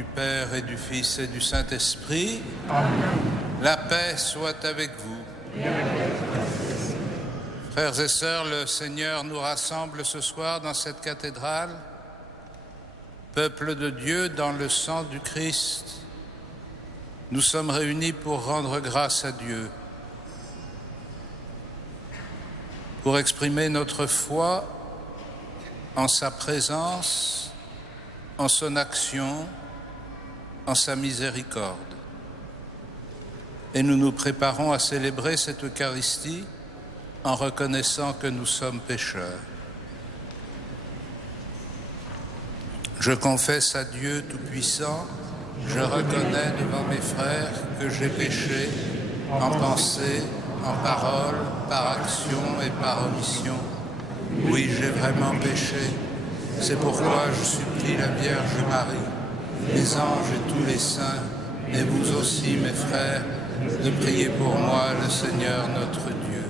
du Père et du Fils et du Saint-Esprit. Amen. La paix soit avec vous. Frères et sœurs, le Seigneur nous rassemble ce soir dans cette cathédrale, peuple de Dieu dans le sang du Christ. Nous sommes réunis pour rendre grâce à Dieu, pour exprimer notre foi en sa présence, en son action, en sa miséricorde. Et nous nous préparons à célébrer cette Eucharistie en reconnaissant que nous sommes pécheurs. Je confesse à Dieu Tout-Puissant, je reconnais devant mes frères que j'ai péché en pensée, en parole, par action et par omission. Oui, j'ai vraiment péché. C'est pourquoi je supplie la Vierge Marie, les anges et tous les saints, et vous aussi, mes frères, de prier pour moi, le Seigneur notre Dieu.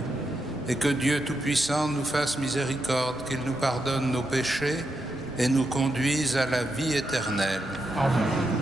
Et que Dieu Tout-Puissant nous fasse miséricorde, qu'il nous pardonne nos péchés et nous conduise à la vie éternelle. Amen.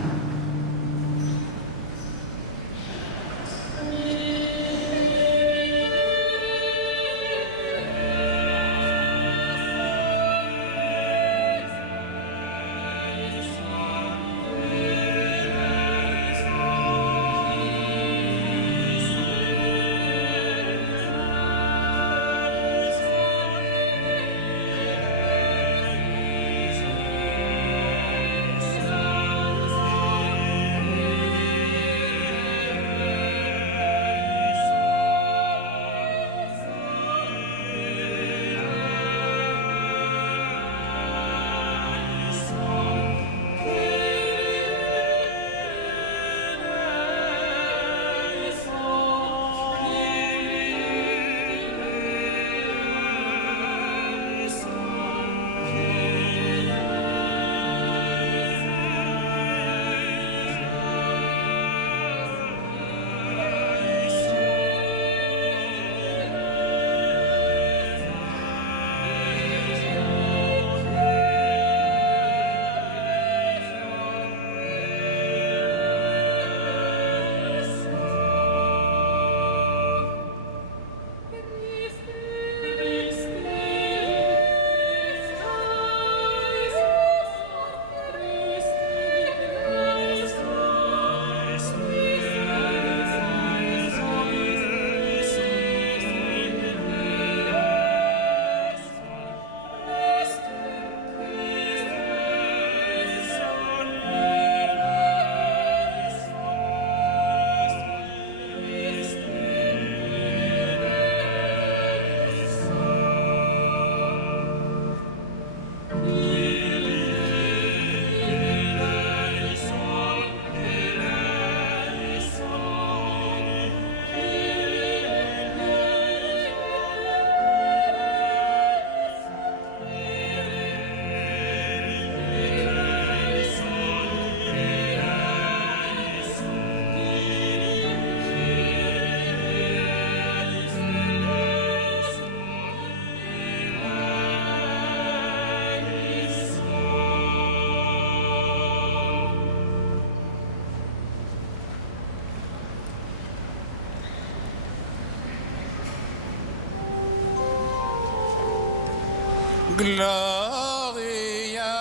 Gloria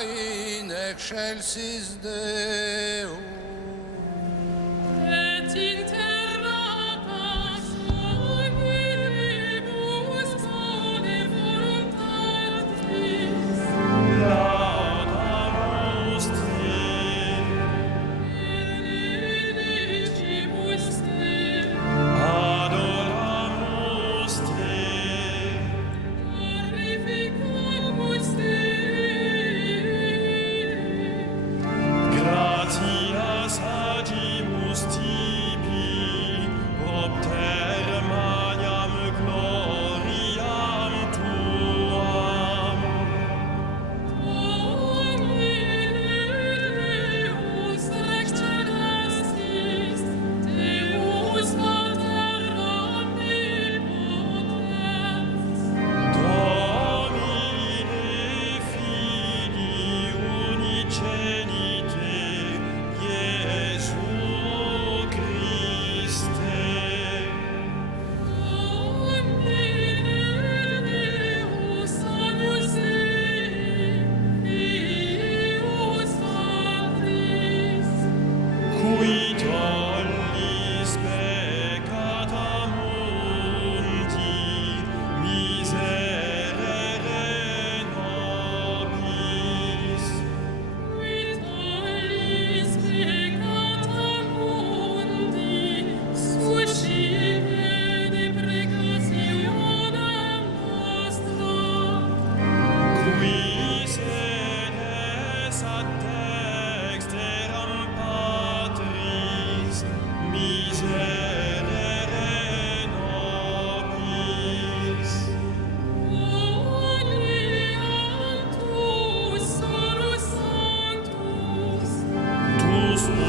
in excelsis Deo. Et in terra pacem vivibus bone voluntatis. Laudamus te. Benedicibus te. Adoramus te. Glorificamus te. Gratias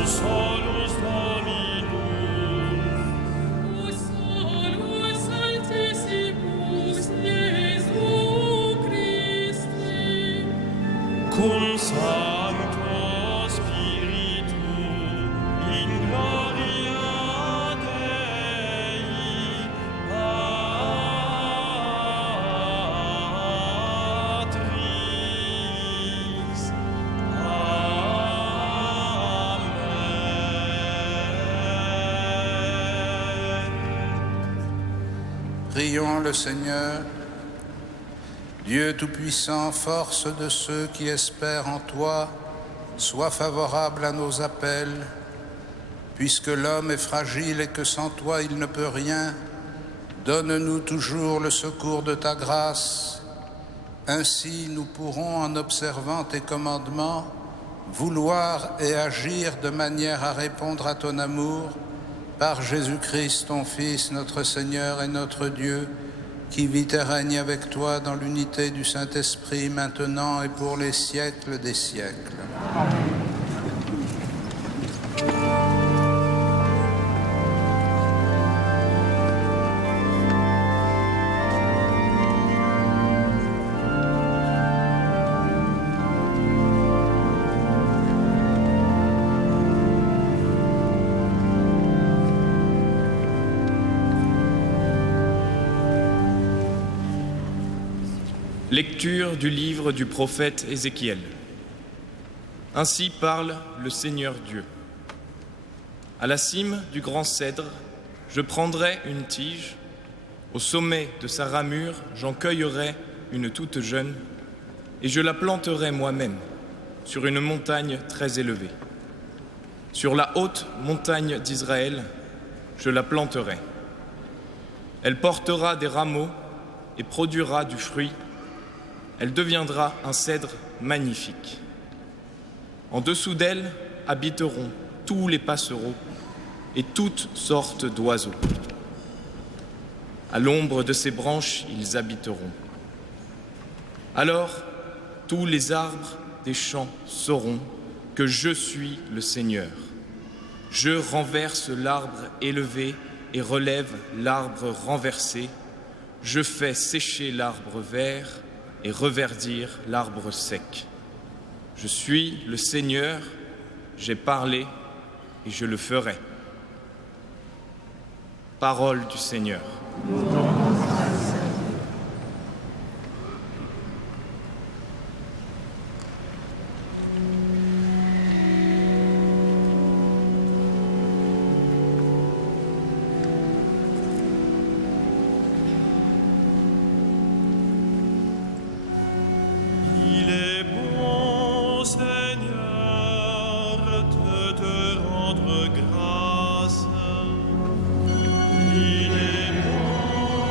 Salus Dominum, O salus altissimus Iesu Christi, cum Sancto Spiritu, in gloria Dei Patris. Prions le Seigneur. Dieu Tout-Puissant, force de ceux qui espèrent en toi, sois favorable à nos appels. Puisque l'homme est fragile et que sans toi il ne peut rien, donne-nous toujours le secours de ta grâce. Ainsi nous pourrons, en observant tes commandements, vouloir et agir de manière à répondre à ton amour, par Jésus-Christ, ton Fils, notre Seigneur et notre Dieu, qui vit et règne avec toi dans l'unité du Saint-Esprit, maintenant et pour les siècles des siècles. Lecture du livre du prophète Ézéchiel. Ainsi parle le Seigneur Dieu. À la cime du grand cèdre, je prendrai une tige, au sommet de sa ramure, j'en cueillerai une toute jeune, et je la planterai moi-même sur une montagne très élevée. Sur la haute montagne d'Israël, je la planterai. Elle portera des rameaux et produira du fruit. Elle deviendra un cèdre magnifique. En dessous d'elle habiteront tous les passereaux et toutes sortes d'oiseaux. À l'ombre de ses branches, ils habiteront. Alors, tous les arbres des champs sauront que je suis le Seigneur. Je renverse l'arbre élevé et relève l'arbre renversé. Je fais sécher l'arbre vert et reverdir l'arbre sec. Je suis le Seigneur, j'ai parlé et je le ferai. Parole du Seigneur. Il est bon, Seigneur, de te rendre grâce. Il est bon,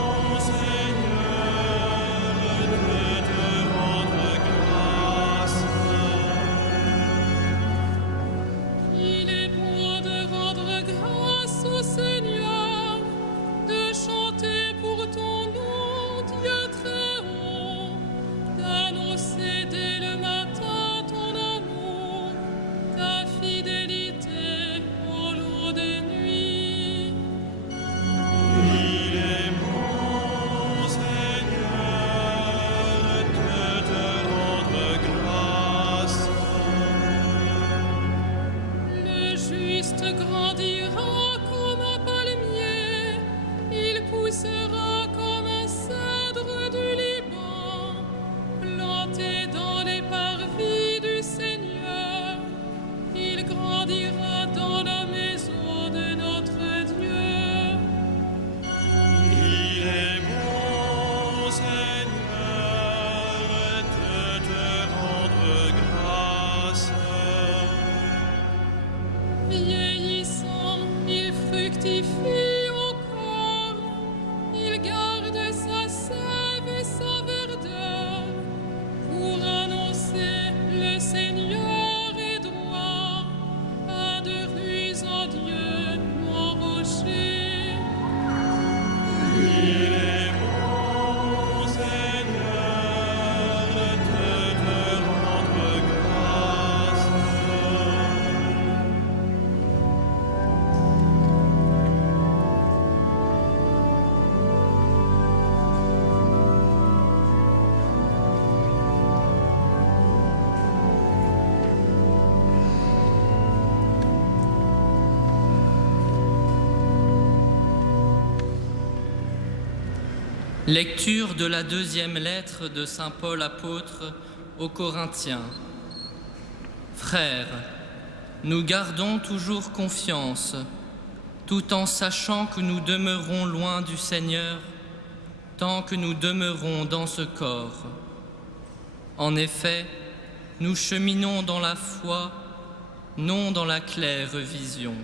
Lecture de la deuxième lettre de saint Paul apôtre aux Corinthiens. Frères, nous gardons toujours confiance, tout en sachant que nous demeurons loin du Seigneur, tant que nous demeurons dans ce corps. En effet, nous cheminons dans la foi, non dans la claire vision.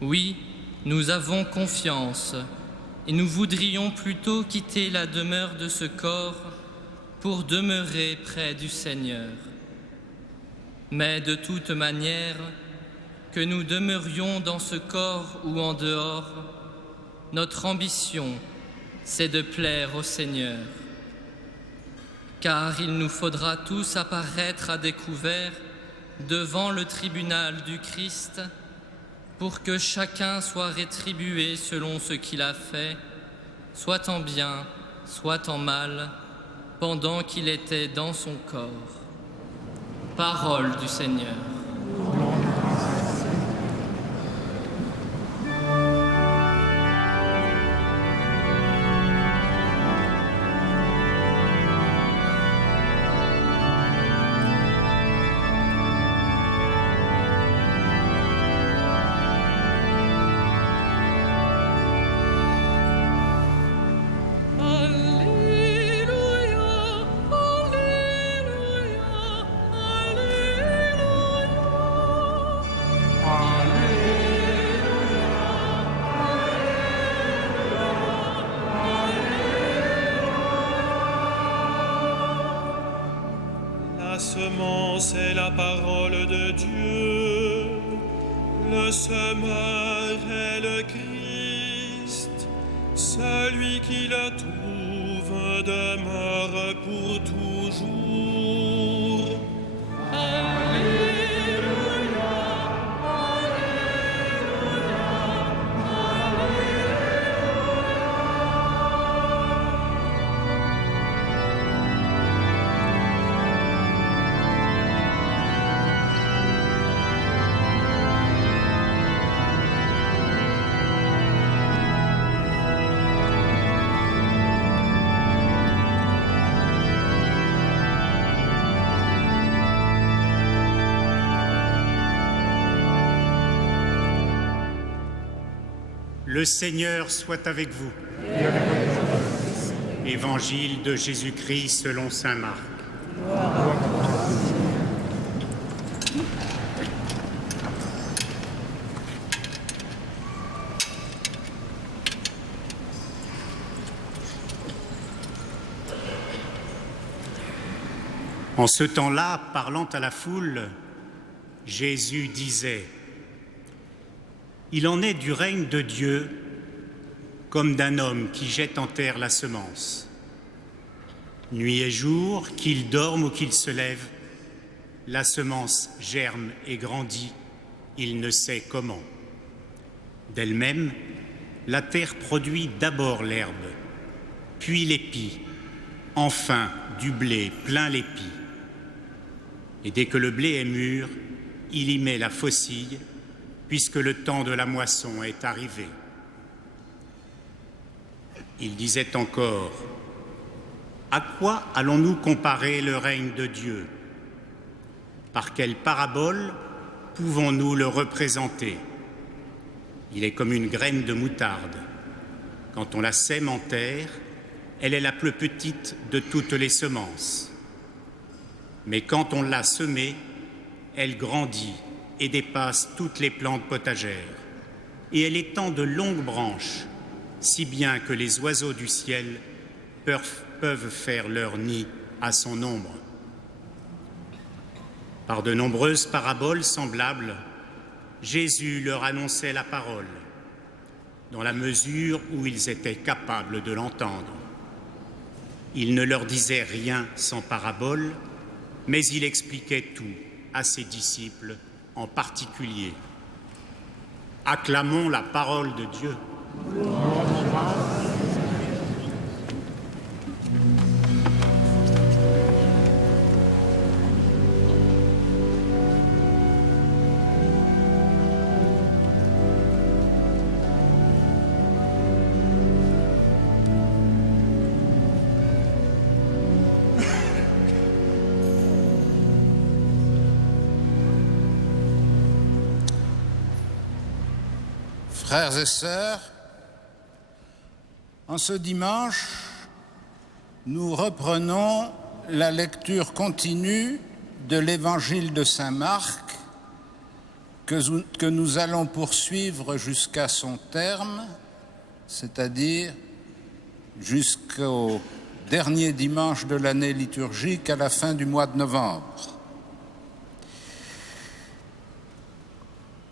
Oui, nous avons confiance, et nous voudrions plutôt quitter la demeure de ce corps pour demeurer près du Seigneur. Mais de toute manière, que nous demeurions dans ce corps ou en dehors, notre ambition, c'est de plaire au Seigneur. Car il nous faudra tous apparaître à découvert devant le tribunal du Christ, pour que chacun soit rétribué selon ce qu'il a fait, soit en bien, soit en mal, pendant qu'il était dans son corps. Parole du Seigneur. La semence est la parole de Dieu, le semeur est le Christ, celui qui le trouve demeure pour toujours. Le Seigneur soit avec vous. Évangile de Jésus-Christ selon saint Marc. En ce temps-là, parlant à la foule, Jésus disait: il en est du règne de Dieu comme d'un homme qui jette en terre la semence. Nuit et jour, qu'il dorme ou qu'il se lève, la semence germe et grandit, il ne sait comment. D'elle-même, la terre produit d'abord l'herbe, puis l'épi, enfin du blé plein l'épi. Et dès que le blé est mûr, il y met la faucille, puisque le temps de la moisson est arrivé. Il disait encore: à quoi allons-nous comparer le règne de Dieu? Par quelle parabole pouvons-nous le représenter? Il est comme une graine de moutarde. Quand on la sème en terre, elle est la plus petite de toutes les semences. Mais quand on l'a semée, elle grandit et dépasse toutes les plantes potagères, et elle étend de longues branches, si bien que les oiseaux du ciel peuvent faire leur nid à son ombre. Par de nombreuses paraboles semblables, Jésus leur annonçait la parole, dans la mesure où ils étaient capables de l'entendre. Il ne leur disait rien sans parabole, mais il expliquait tout à ses disciples en particulier. Acclamons la parole de Dieu. Frères et sœurs, en ce dimanche, nous reprenons la lecture continue de l'Évangile de Saint Marc que nous allons poursuivre jusqu'à son terme, c'est-à-dire jusqu'au dernier dimanche de l'année liturgique à la fin du mois de novembre.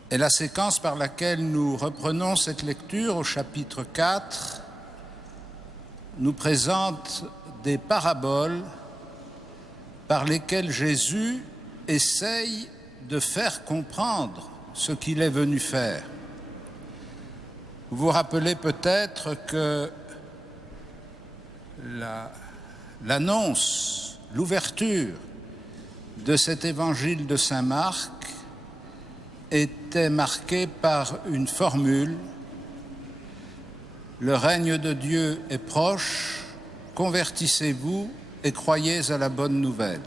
Et la séquence par laquelle nous reprenons cette lecture au chapitre 4 nous présente des paraboles par lesquelles Jésus essaye de faire comprendre ce qu'il est venu faire. Vous vous rappelez peut-être que l'annonce, l'ouverture de cet évangile de Saint Marc était marquée par une formule: le règne de Dieu est proche, convertissez-vous et croyez à la bonne nouvelle.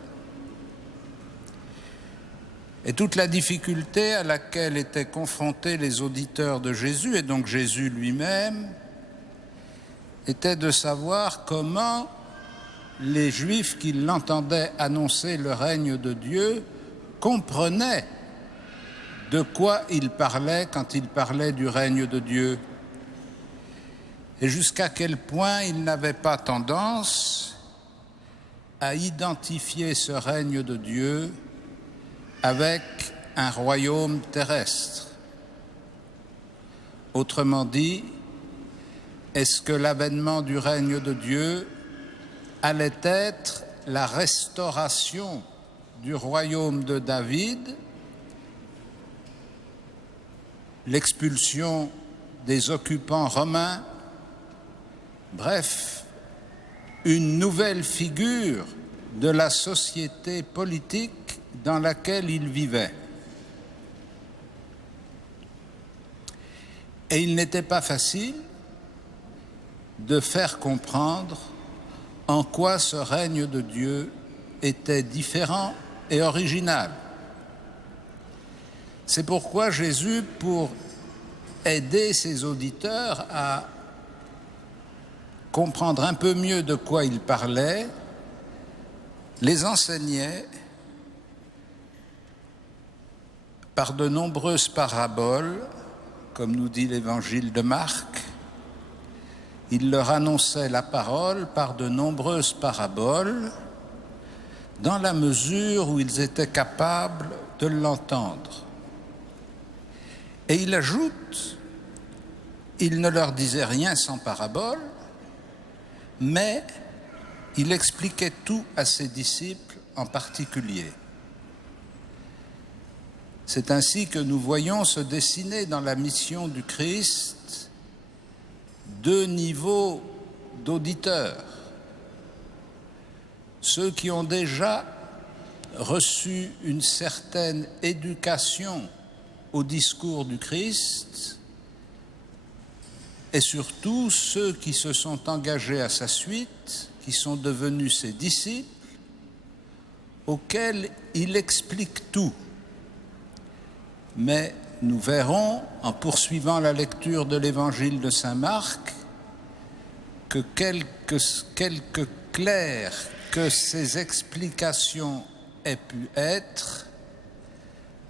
Et toute la difficulté à laquelle étaient confrontés les auditeurs de Jésus, et donc Jésus lui-même, était de savoir comment les Juifs qui l'entendaient annoncer le règne de Dieu comprenaient de quoi il parlait quand il parlait du règne de Dieu, et jusqu'à quel point il n'avait pas tendance à identifier ce règne de Dieu avec un royaume terrestre. Autrement dit, est-ce que l'avènement du règne de Dieu allait être la restauration du royaume de David, l'expulsion des occupants romains, bref, une nouvelle figure de la société politique dans laquelle il vivait. Et il n'était pas facile de faire comprendre en quoi ce règne de Dieu était différent et original. C'est pourquoi Jésus, pour aider ses auditeurs à comprendre un peu mieux de quoi il parlait, les enseignait par de nombreuses paraboles, comme nous dit l'Évangile de Marc. Il leur annonçait la parole par de nombreuses paraboles, dans la mesure où ils étaient capables de l'entendre. Et il ajoute, il ne leur disait rien sans parabole, mais il expliquait tout à ses disciples en particulier. C'est ainsi que nous voyons se dessiner dans la mission du Christ deux niveaux d'auditeurs. Ceux qui ont déjà reçu une certaine éducation au discours du Christ, et surtout ceux qui se sont engagés à sa suite, qui sont devenus ses disciples, auxquels il explique tout. Mais nous verrons, en poursuivant la lecture de l'Évangile de Saint Marc, que quelque clair que ces explications aient pu être,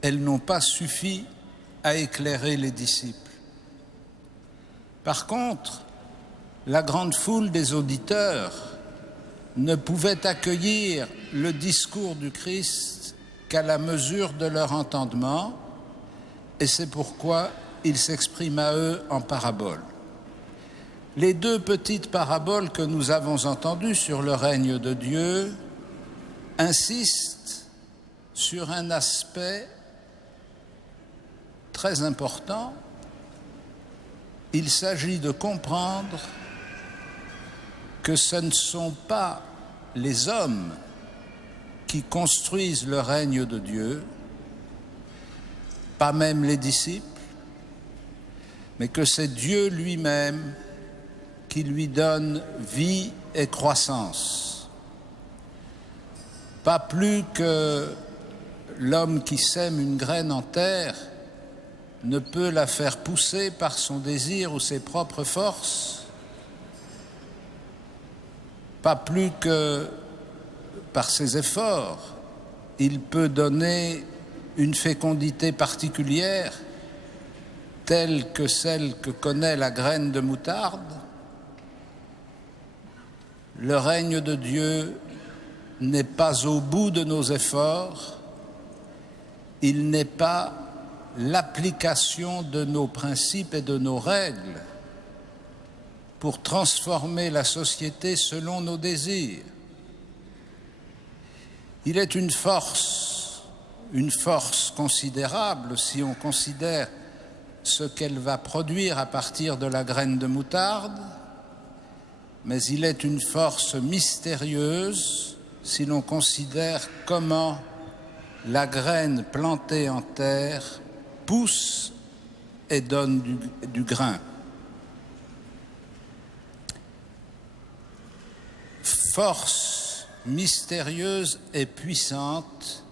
elles n'ont pas suffi à éclairer les disciples. Par contre, la grande foule des auditeurs ne pouvait accueillir le discours du Christ qu'à la mesure de leur entendement, et c'est pourquoi il s'exprime à eux en paraboles. Les deux petites paraboles que nous avons entendues sur le règne de Dieu insistent sur un aspect très important. Il s'agit de comprendre que ce ne sont pas les hommes qui construisent le règne de Dieu, pas même les disciples, mais que c'est Dieu lui-même qui lui donne vie et croissance. Pas plus que l'homme qui sème une graine en terre ne peut la faire pousser par son désir ou ses propres forces, pas plus que par ses efforts. Il peut donner une fécondité particulière, telle que celle que connaît la graine de moutarde. Le règne de Dieu n'est pas au bout de nos efforts, il n'est pas l'application de nos principes et de nos règles pour transformer la société selon nos désirs. Il est une force considérable si on considère ce qu'elle va produire à partir de la graine de moutarde, mais il est une force mystérieuse si l'on considère comment la graine plantée en terre pousse et donne du grain. Force mystérieuse et puissante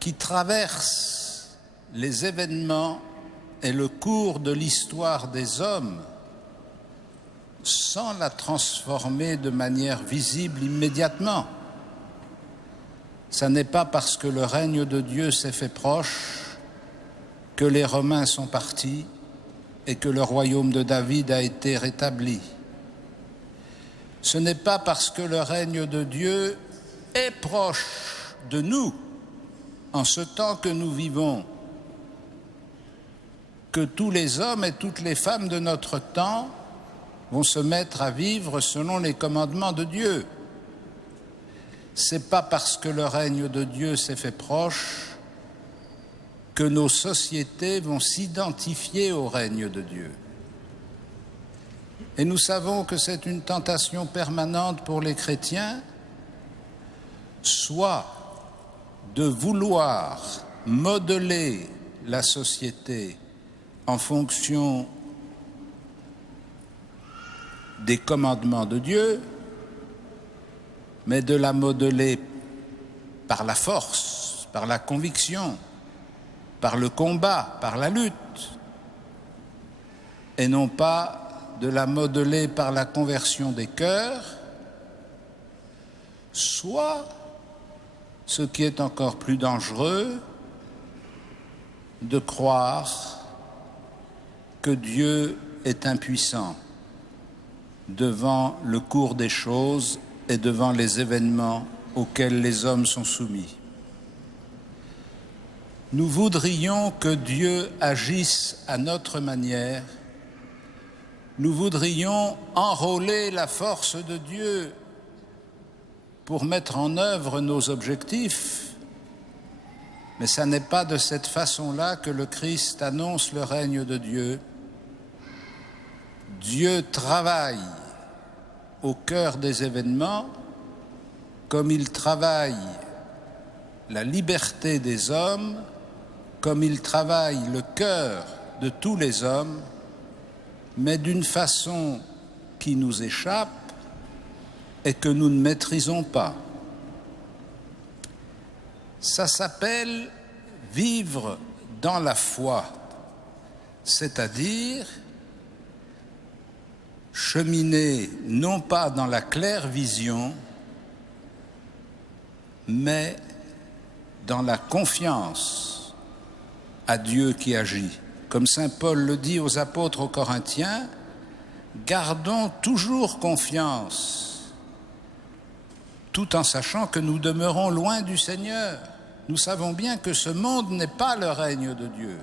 qui traverse les événements et le cours de l'histoire des hommes sans la transformer de manière visible immédiatement. Ça n'est pas parce que le règne de Dieu s'est fait proche que les Romains sont partis et que le royaume de David a été rétabli. Ce n'est pas parce que le règne de Dieu est proche de nous en ce temps que nous vivons que tous les hommes et toutes les femmes de notre temps vont se mettre à vivre selon les commandements de Dieu. C'est pas parce que le règne de Dieu s'est fait proche que nos sociétés vont s'identifier au règne de Dieu. Et nous savons que c'est une tentation permanente pour les chrétiens, soit de vouloir modeler la société en fonction des commandements de Dieu, mais de la modeler par la force, par la conviction, par le combat, par la lutte, et non pas de la modeler par la conversion des cœurs, soit, ce qui est encore plus dangereux, de croire que Dieu est impuissant devant le cours des choses et devant les événements auxquels les hommes sont soumis. Nous voudrions que Dieu agisse à notre manière. Nous voudrions enrôler la force de Dieu pour mettre en œuvre nos objectifs, mais ce n'est pas de cette façon-là que le Christ annonce le règne de Dieu. Dieu travaille au cœur des événements comme il travaille la liberté des hommes, comme il travaille le cœur de tous les hommes, mais d'une façon qui nous échappe et que nous ne maîtrisons pas. Ça s'appelle vivre dans la foi, c'est-à-dire cheminer non pas dans la claire vision, mais dans la confiance à Dieu qui agit. Comme saint Paul le dit aux apôtres aux Corinthiens, gardons toujours confiance, tout en sachant que nous demeurons loin du Seigneur. Nous savons bien que ce monde n'est pas le règne de Dieu.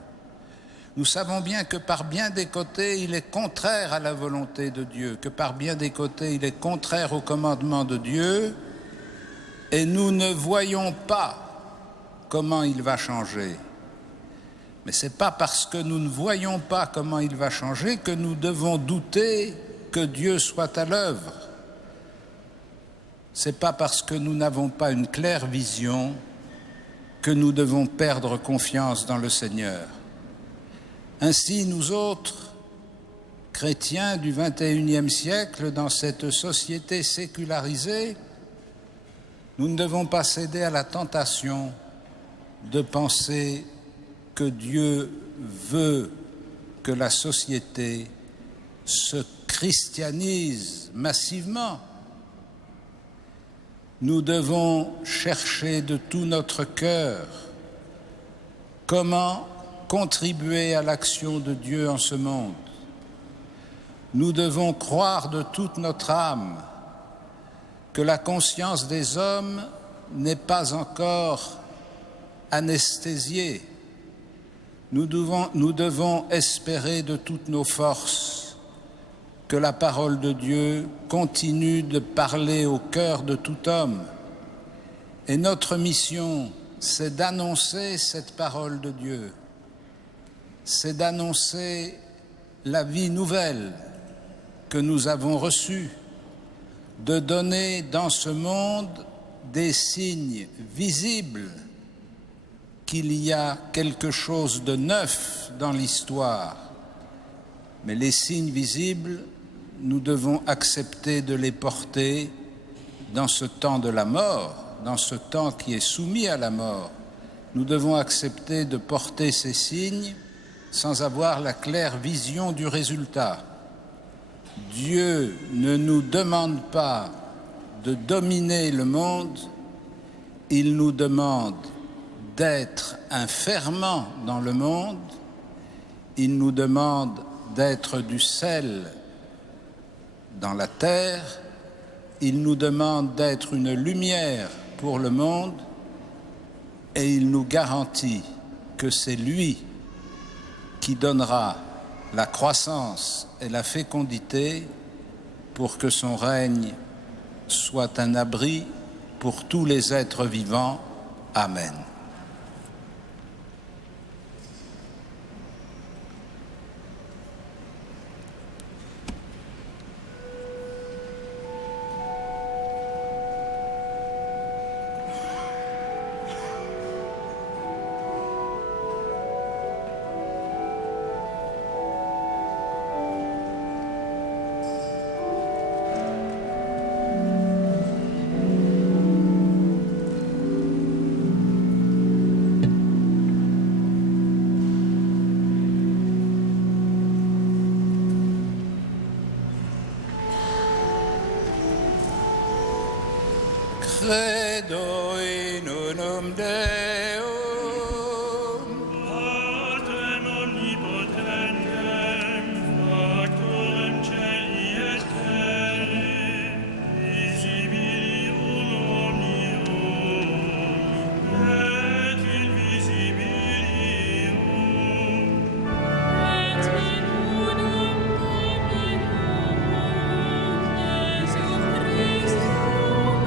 Nous savons bien que par bien des côtés, il est contraire à la volonté de Dieu, que par bien des côtés, il est contraire au commandement de Dieu, et nous ne voyons pas comment il va changer. Mais ce n'est pas parce que nous ne voyons pas comment il va changer que nous devons douter que Dieu soit à l'œuvre. Ce n'est pas parce que nous n'avons pas une claire vision que nous devons perdre confiance dans le Seigneur. Ainsi, nous autres, chrétiens du XXIe siècle, dans cette société sécularisée, nous ne devons pas céder à la tentation de penser que Dieu veut que la société se christianise massivement. Nous devons chercher de tout notre cœur comment contribuer à l'action de Dieu en ce monde. Nous devons croire de toute notre âme que la conscience des hommes n'est pas encore anesthésiée. Nous devons espérer de toutes nos forces que la parole de Dieu continue de parler au cœur de tout homme. Et notre mission, c'est d'annoncer cette parole de Dieu. C'est d'annoncer la vie nouvelle que nous avons reçue, de donner dans ce monde des signes visibles qu'il y a quelque chose de neuf dans l'histoire. Mais les signes visibles, nous devons accepter de les porter dans ce temps de la mort, dans ce temps qui est soumis à la mort. Nous devons accepter de porter ces signes sans avoir la claire vision du résultat. Dieu ne nous demande pas de dominer le monde, il nous demande d'être un ferment dans le monde, il nous demande d'être du sel dans la terre, il nous demande d'être une lumière pour le monde et il nous garantit que c'est lui qui donnera la croissance et la fécondité pour que son règne soit un abri pour tous les êtres vivants. Amen. Credo in unum Deum, Patrem omnipotentem, factorem celi et terrae, visibilium omnium, et invisibilium. Et in unum Dominum, Iesu Christum,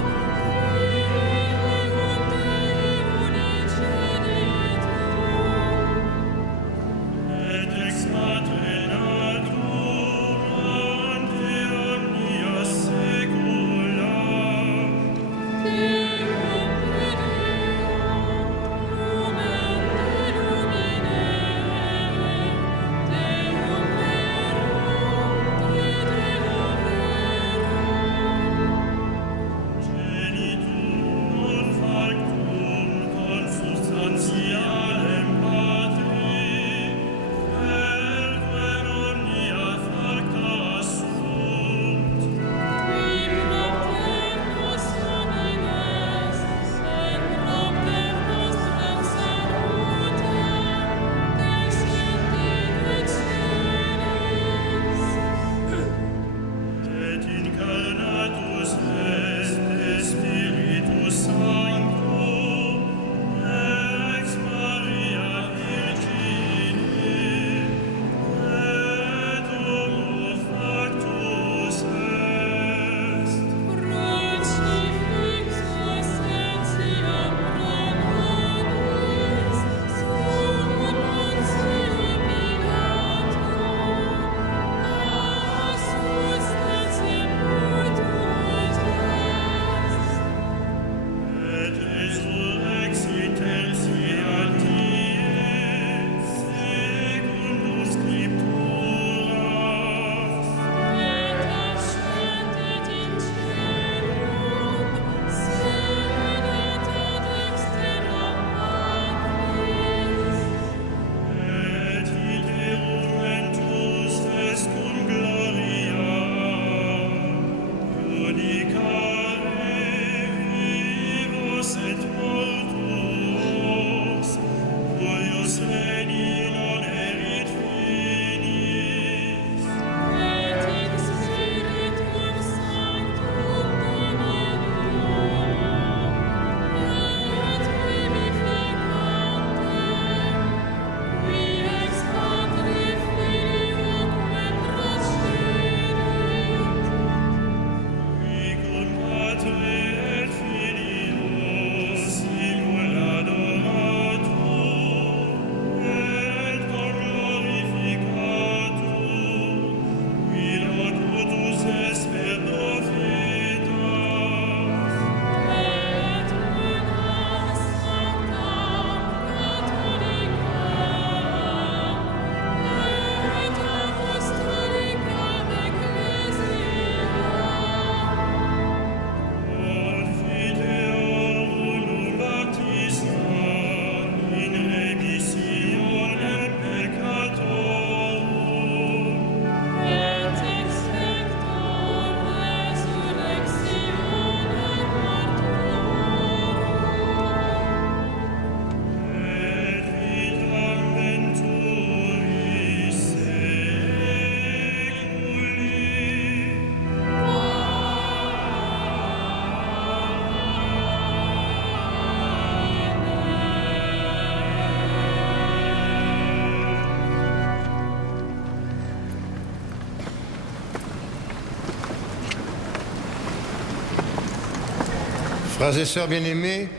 Frères et sœurs bien-aimés,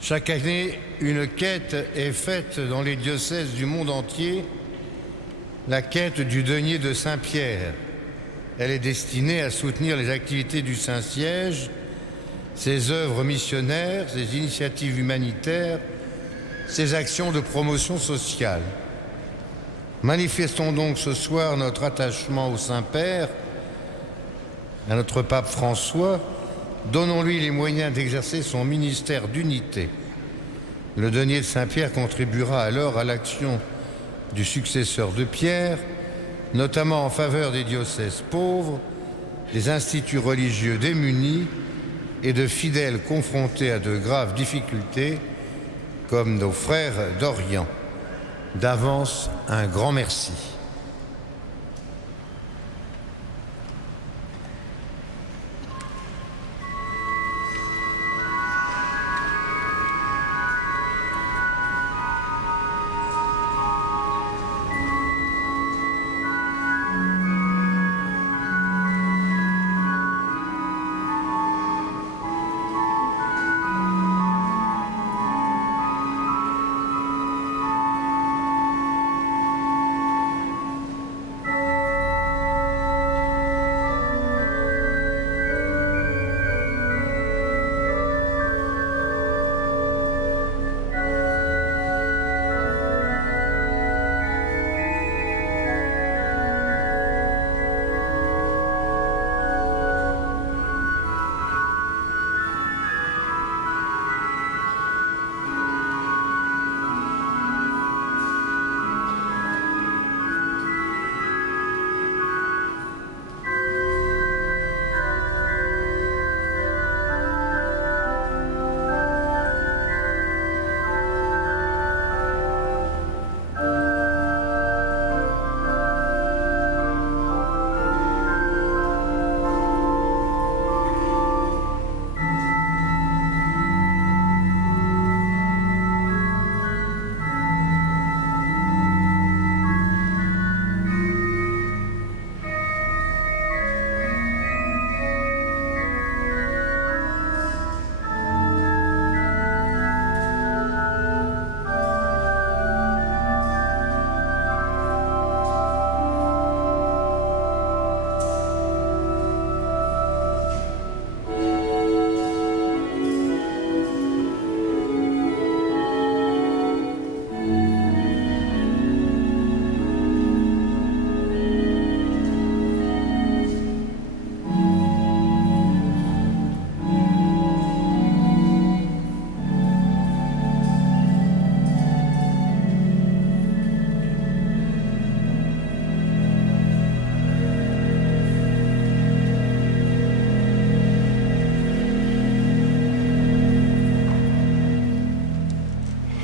chaque année, une quête est faite dans les diocèses du monde entier, la quête du denier de Saint-Pierre. Elle est destinée à soutenir les activités du Saint-Siège, ses œuvres missionnaires, ses initiatives humanitaires, ses actions de promotion sociale. Manifestons donc ce soir notre attachement au Saint-Père, à notre pape François. Donnons-lui les moyens d'exercer son ministère d'unité. Le denier de Saint-Pierre contribuera alors à l'action du successeur de Pierre, notamment en faveur des diocèses pauvres, des instituts religieux démunis et de fidèles confrontés à de graves difficultés, comme nos frères d'Orient. D'avance, un grand merci.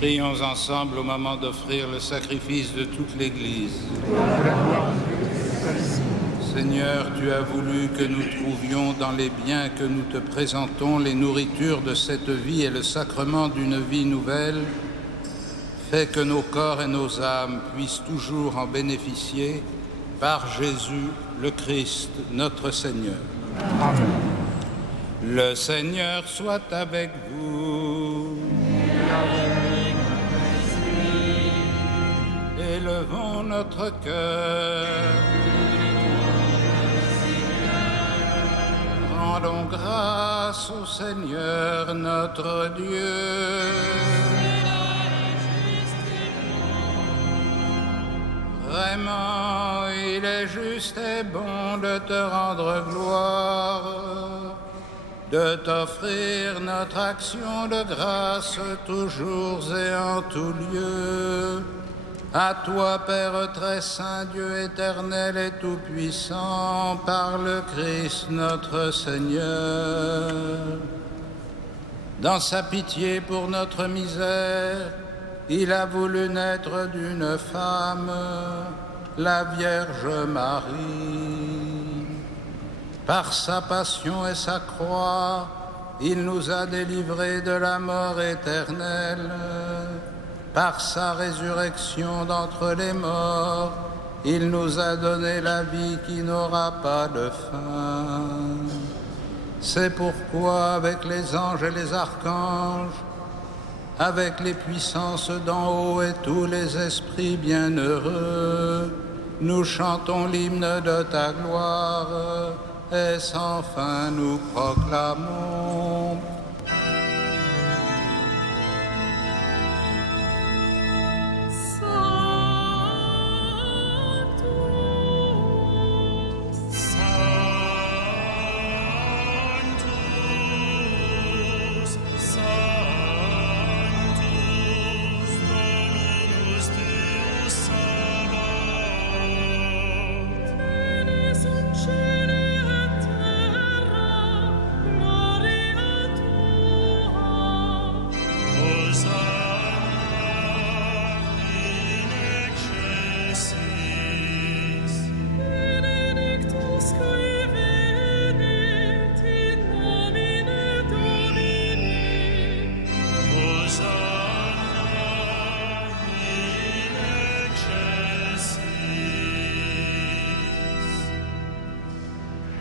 Prions ensemble au moment d'offrir le sacrifice de toute l'Église. Seigneur, tu as voulu que nous trouvions dans les biens que nous te présentons les nourritures de cette vie et le sacrement d'une vie nouvelle. Fais que nos corps et nos âmes puissent toujours en bénéficier par Jésus, le Christ, notre Seigneur. Amen. Le Seigneur soit avec vous. Élevons notre cœur. Rendons grâce au Seigneur notre Dieu. Vraiment, il est juste et bon de te rendre gloire, de t'offrir notre action de grâce toujours et en tout lieu. À toi, Père très saint, Dieu éternel et tout-puissant, par le Christ notre Seigneur. Dans sa pitié pour notre misère, il a voulu naître d'une femme, la Vierge Marie. Par sa passion et sa croix, il nous a délivrés de la mort éternelle. Par sa résurrection d'entre les morts, il nous a donné la vie qui n'aura pas de fin. C'est pourquoi, avec les anges et les archanges, avec les puissances d'en haut et tous les esprits bienheureux, nous chantons l'hymne de ta gloire, et sans fin nous proclamons.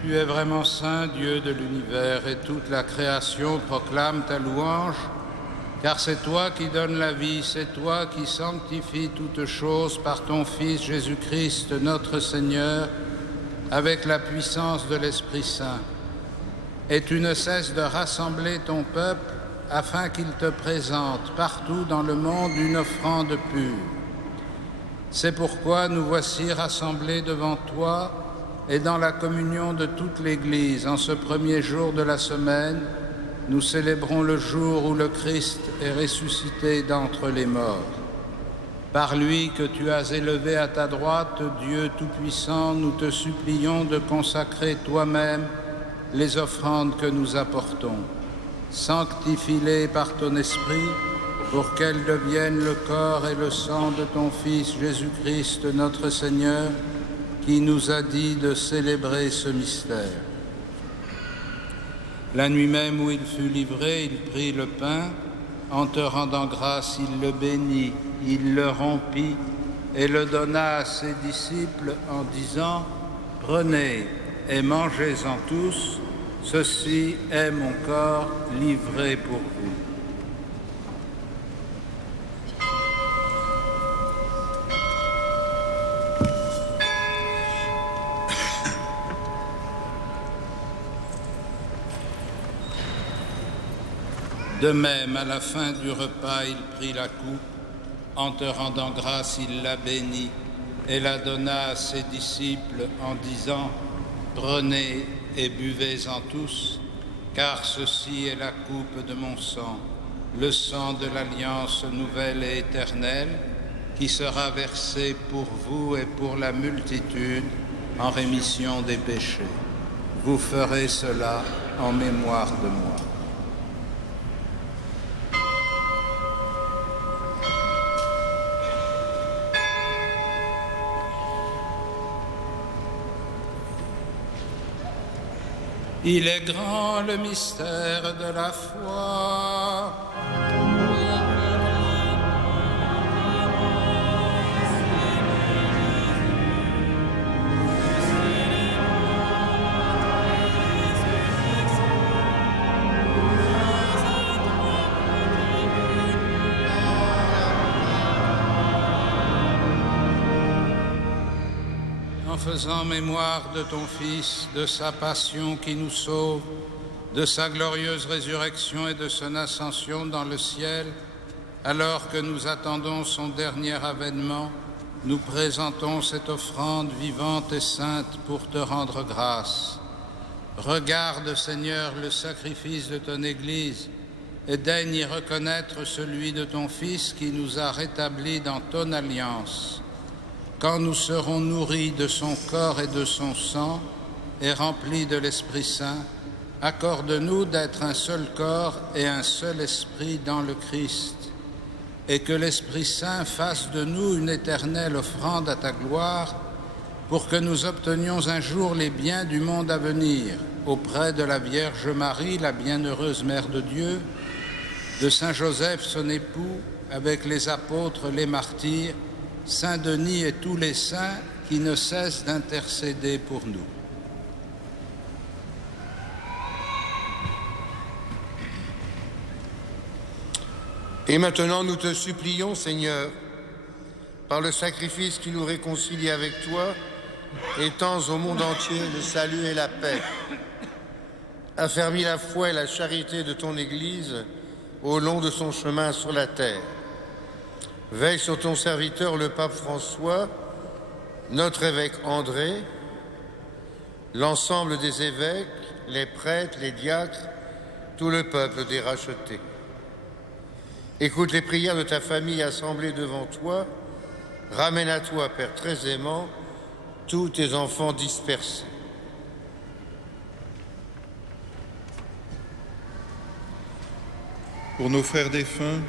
Tu es vraiment saint, Dieu de l'univers, et toute la création proclame ta louange, car c'est toi qui donnes la vie, c'est toi qui sanctifies toutes choses par ton Fils Jésus-Christ, notre Seigneur, avec la puissance de l'Esprit Saint. Et tu ne cesses de rassembler ton peuple afin qu'il te présente partout dans le monde une offrande pure. C'est pourquoi nous voici rassemblés devant toi et dans la communion de toute l'Église, en ce premier jour de la semaine, nous célébrons le jour où le Christ est ressuscité d'entre les morts. Par lui que tu as élevé à ta droite, Dieu Tout-Puissant, nous te supplions de consacrer toi-même les offrandes que nous apportons. Sanctifie-les par ton Esprit, pour qu'elles deviennent le corps et le sang de ton Fils Jésus-Christ, notre Seigneur, qui nous a dit de célébrer ce mystère. La nuit même où il fut livré, il prit le pain, en te rendant grâce, il le bénit, il le rompit et le donna à ses disciples en disant : « Prenez et mangez-en tous, ceci est mon corps livré pour vous. » De même, à la fin du repas, il prit la coupe, en te rendant grâce, il la bénit et la donna à ses disciples en disant : « Prenez et buvez-en tous, car ceci est la coupe de mon sang, le sang de l'alliance nouvelle et éternelle, qui sera versé pour vous et pour la multitude en rémission des péchés. Vous ferez cela en mémoire de moi. » Il est grand le mystère de la foi. Faisant mémoire de ton Fils, de sa passion qui nous sauve, de sa glorieuse résurrection et de son ascension dans le ciel, alors que nous attendons son dernier avènement, nous présentons cette offrande vivante et sainte pour te rendre grâce. Regarde, Seigneur, le sacrifice de ton Église et daigne y reconnaître celui de ton Fils qui nous a rétablis dans ton alliance. Quand nous serons nourris de son corps et de son sang et remplis de l'Esprit Saint, accorde-nous d'être un seul corps et un seul esprit dans le Christ, et que l'Esprit Saint fasse de nous une éternelle offrande à ta gloire, pour que nous obtenions un jour les biens du monde à venir, auprès de la Vierge Marie, la bienheureuse Mère de Dieu, de Saint Joseph, son époux, avec les apôtres, les martyrs, Saint Denis et tous les saints qui ne cessent d'intercéder pour nous. Et maintenant, nous te supplions, Seigneur, par le sacrifice qui nous réconcilie avec toi, étends au monde entier le salut et la paix. Affermis la foi et la charité de ton Église au long de son chemin sur la terre. Veille sur ton serviteur, le pape François, notre évêque André, l'ensemble des évêques, les prêtres, les diacres, tout le peuple des rachetés. Écoute les prières de ta famille assemblée devant toi. Ramène à toi, Père très aimant, tous tes enfants dispersés. Pour nos frères défunts,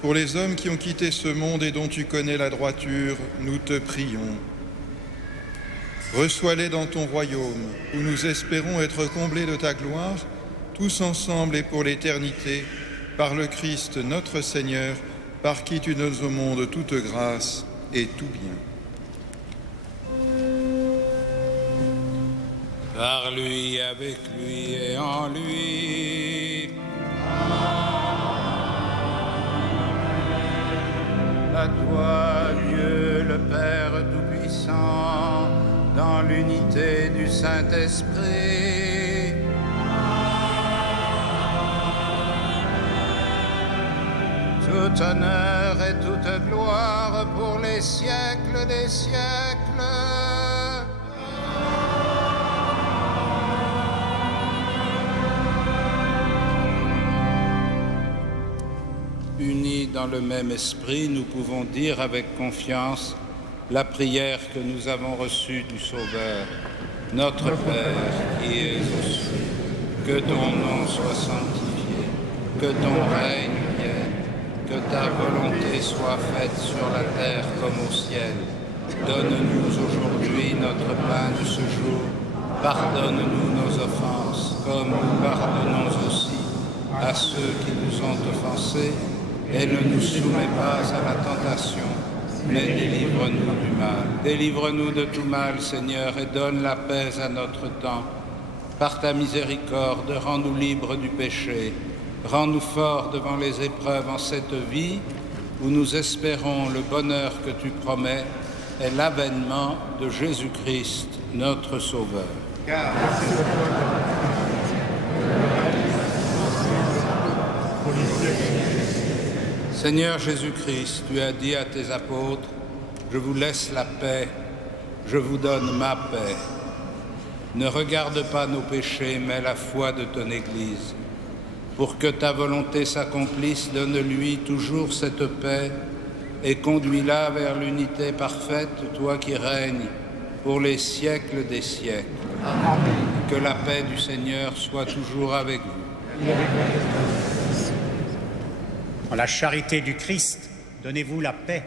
pour les hommes qui ont quitté ce monde et dont tu connais la droiture, nous te prions. Reçois-les dans ton royaume, où nous espérons être comblés de ta gloire, tous ensemble et pour l'éternité, par le Christ notre Seigneur, par qui tu donnes au monde toute grâce et tout bien. Par lui, avec lui et en lui. À toi, Dieu le Père Tout-Puissant, dans l'unité du Saint-Esprit. Tout honneur et toute gloire pour les siècles des siècles. Unis dans le même esprit, nous pouvons dire avec confiance la prière que nous avons reçue du Sauveur. Notre Père qui es aux cieux, que ton nom soit sanctifié, que ton règne vienne, que ta volonté soit faite sur la terre comme au ciel. Donne-nous aujourd'hui notre pain de ce jour. Pardonne-nous nos offenses, comme nous pardonnons aussi à ceux qui nous ont offensés. Et ne nous soumets pas à la tentation, mais délivre-nous du mal. Délivre-nous de tout mal, Seigneur, et donne la paix à notre temps. Par ta miséricorde, rends-nous libres du péché. Rends-nous forts devant les épreuves en cette vie, où nous espérons le bonheur que tu promets et l'avènement de Jésus-Christ, notre Sauveur. Seigneur Jésus-Christ, tu as dit à tes apôtres, « Je vous laisse la paix, je vous donne ma paix. Ne regarde pas nos péchés, mais la foi de ton Église. Pour que ta volonté s'accomplisse, donne-lui toujours cette paix et conduis-la vers l'unité parfaite, toi qui règnes pour les siècles des siècles. Amen. Que la paix du Seigneur soit toujours avec vous. En la charité du Christ, donnez-vous la paix.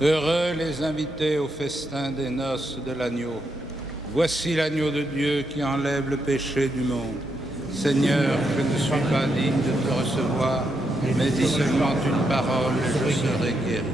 Heureux les invités au festin des noces de l'agneau. Voici l'agneau de Dieu qui enlève le péché du monde. Seigneur, je ne suis pas digne de te recevoir, mais dis seulement une parole et je serai guéri.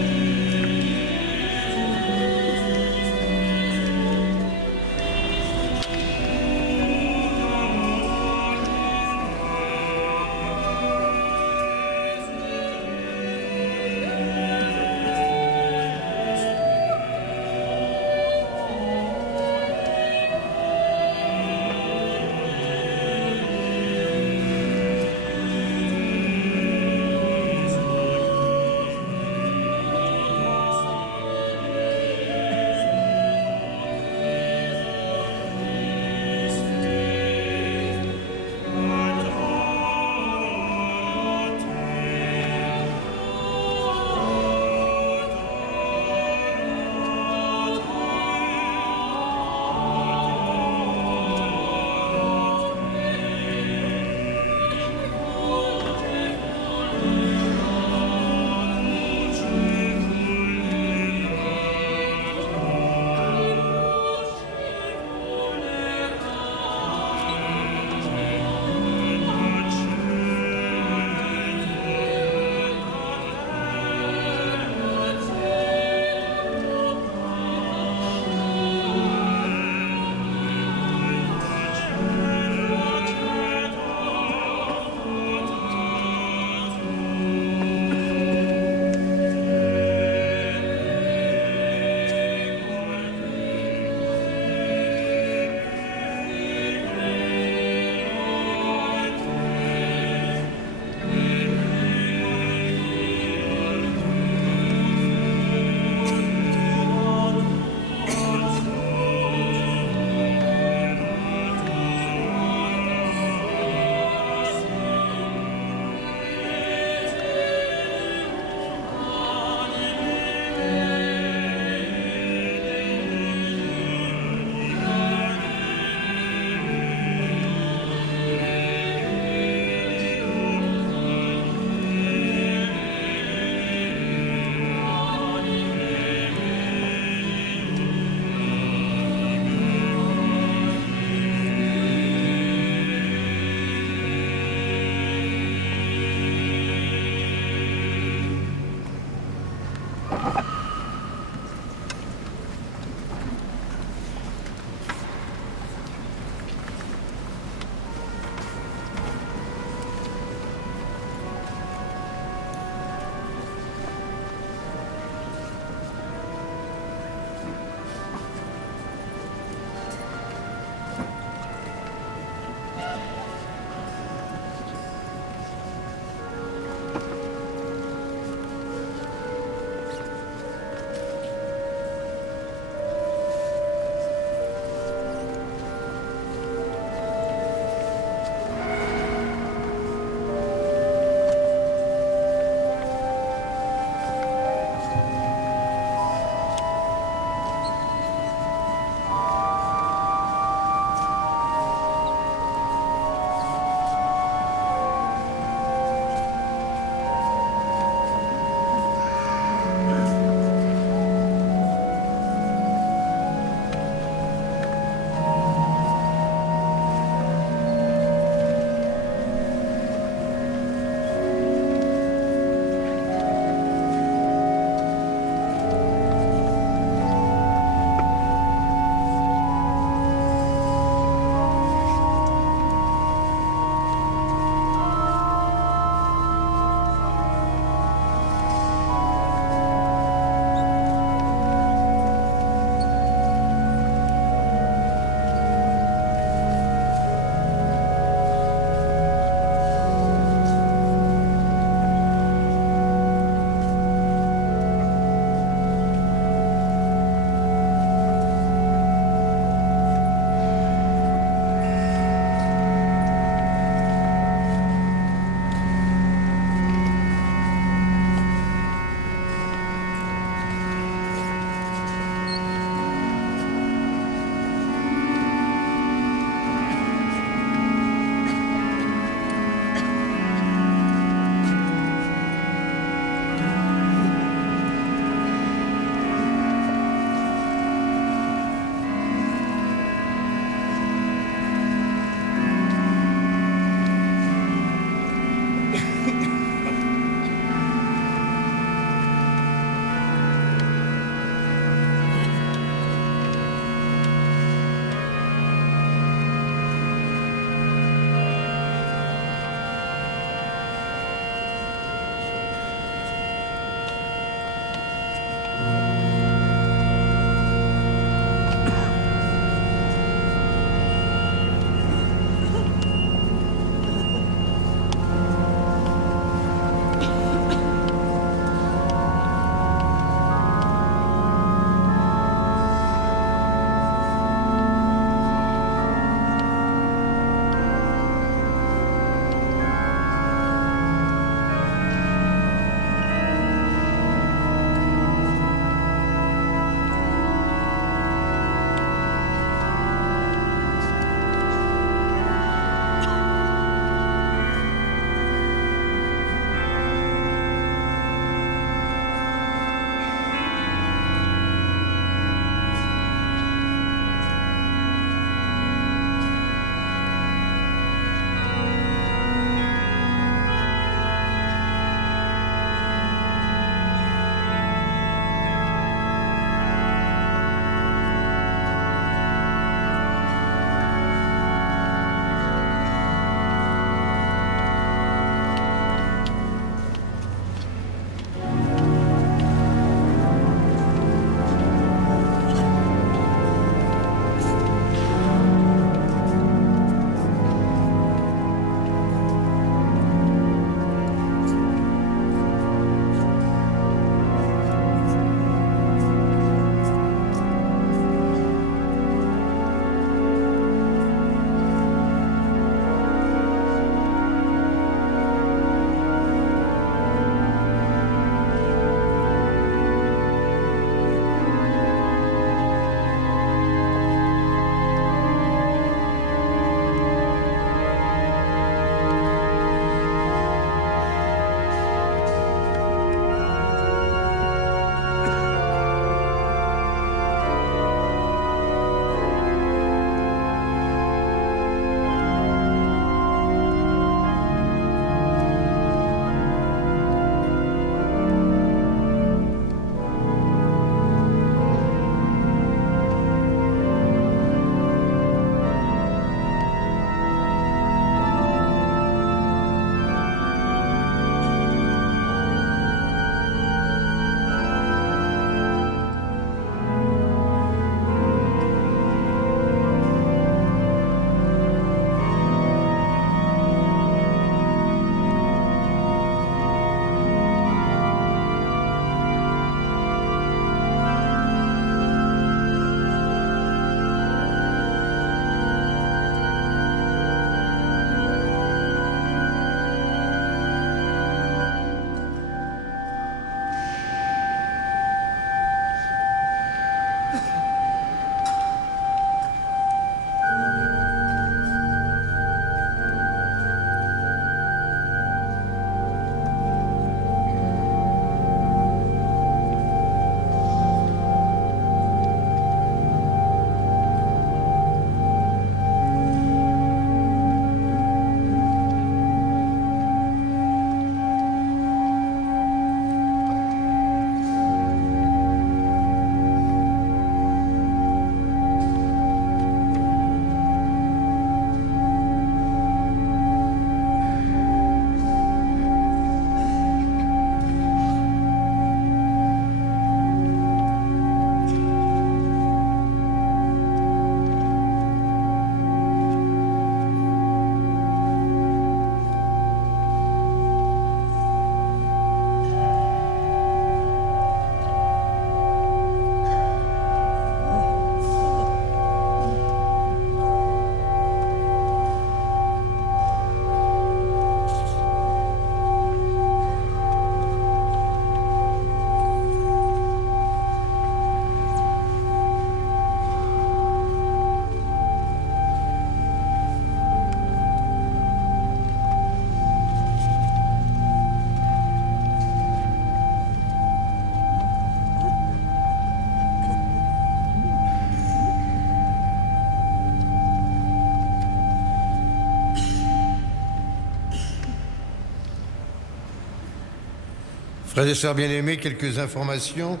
Frères et sœurs bien-aimés, quelques informations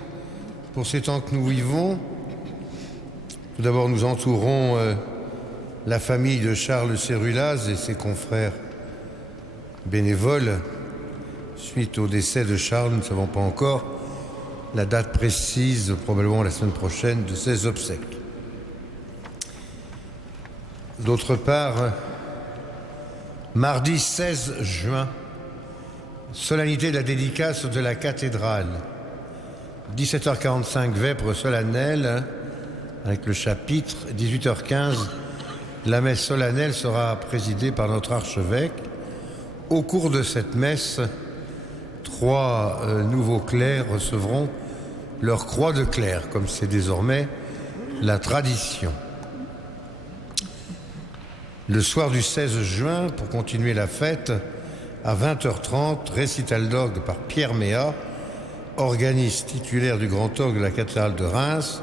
pour ces temps que nous vivons. Tout d'abord, nous entourons la famille de Charles Cérulaz et ses confrères bénévoles. Suite au décès de Charles, nous ne savons pas encore la date précise, probablement la semaine prochaine, de ses obsèques. D'autre part, mardi 16 juin, solennité de la dédicace de la cathédrale. 17h45, vêpres solennelles avec le chapitre. 18h15, la messe solennelle sera présidée par notre archevêque. Au cours de cette messe, 3 nouveaux clercs recevront leur croix de clerc, comme c'est désormais la tradition. Le soir du 16 juin, pour continuer la fête, à 20h30, récital d'orgue par Pierre Méat, organiste titulaire du grand orgue de la cathédrale de Reims.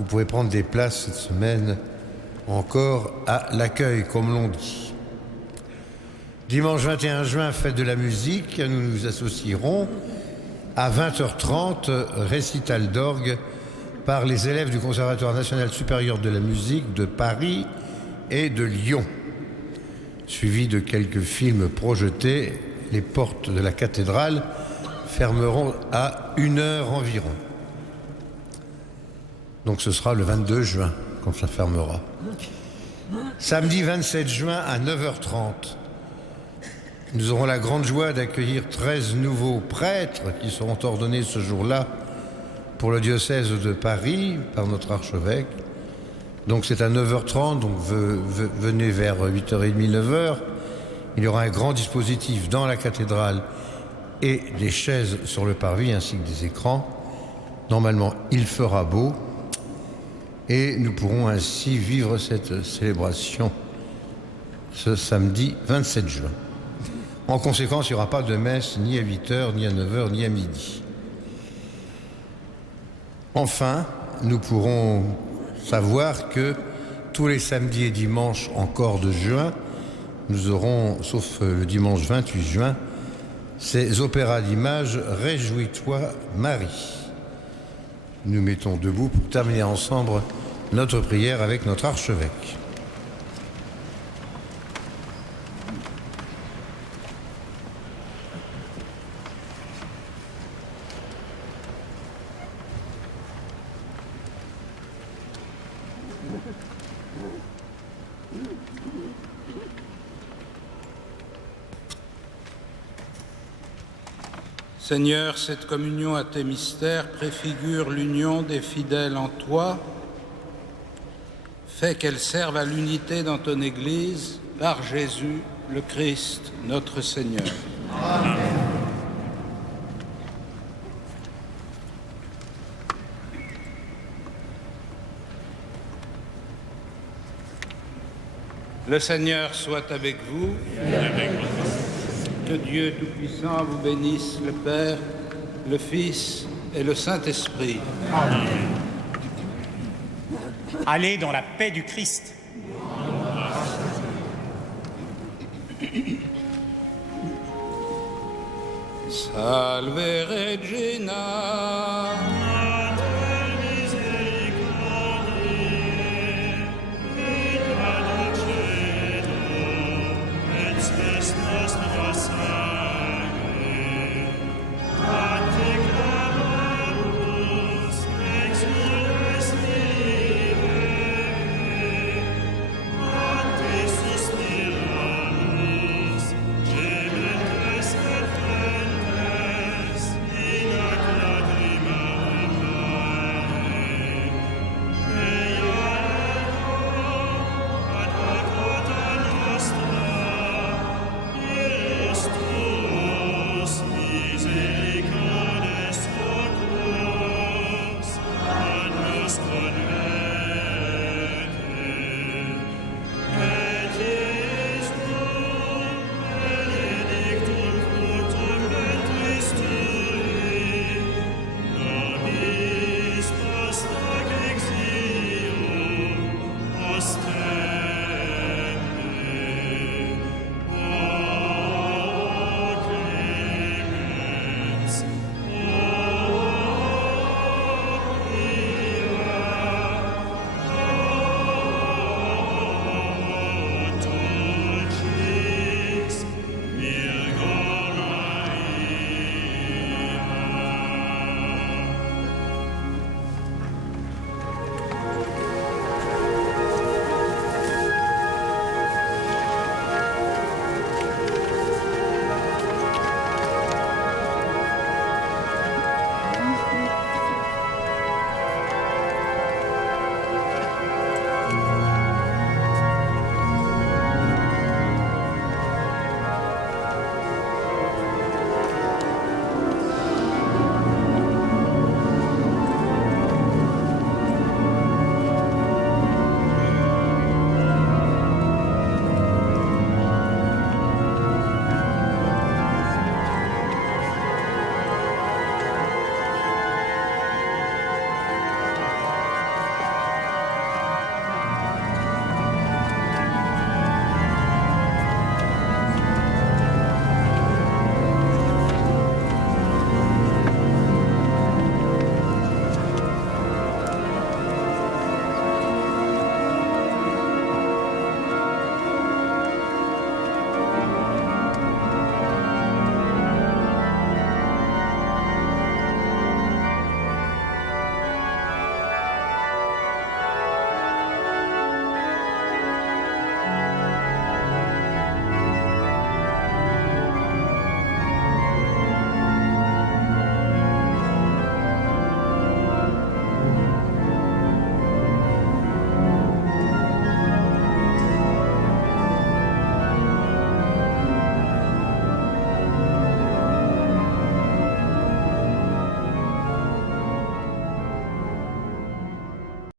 Vous pouvez prendre des places cette semaine encore à l'accueil, comme l'on dit. Dimanche 21 juin, fête de la musique, nous nous associerons à 20h30, récital d'orgue par les élèves du Conservatoire national supérieur de la musique de Paris et de Lyon. Suivi de quelques films projetés, les portes de la cathédrale fermeront à 1h environ. Donc ce sera le 22 juin quand ça fermera. Samedi 27 juin à 9h30, nous aurons la grande joie d'accueillir 13 nouveaux prêtres qui seront ordonnés ce jour-là pour le diocèse de Paris par notre archevêque. Donc c'est à 9h30, donc venez vers 8h30, 9h. Il y aura un grand dispositif dans la cathédrale et des chaises sur le parvis ainsi que des écrans. Normalement, il fera beau et nous pourrons ainsi vivre cette célébration ce samedi 27 juin. En conséquence, il n'y aura pas de messe ni à 8h, ni à 9h, ni à midi. Enfin, nous pourrons savoir que tous les samedis et dimanches encore de juin, nous aurons, sauf le dimanche 28 juin, ces opéras d'images « Réjouis-toi, Marie ». Nous mettons debout pour terminer ensemble notre prière avec notre archevêque. Seigneur, cette communion à tes mystères préfigure l'union des fidèles en toi. Fais qu'elle serve à l'unité dans ton Église par Jésus, le Christ, notre Seigneur. Amen. Le Seigneur soit avec vous. Et avec vous. Que Dieu Tout-Puissant vous bénisse, le Père, le Fils et le Saint-Esprit. Amen. Allez dans la paix du Christ. Salve Regina.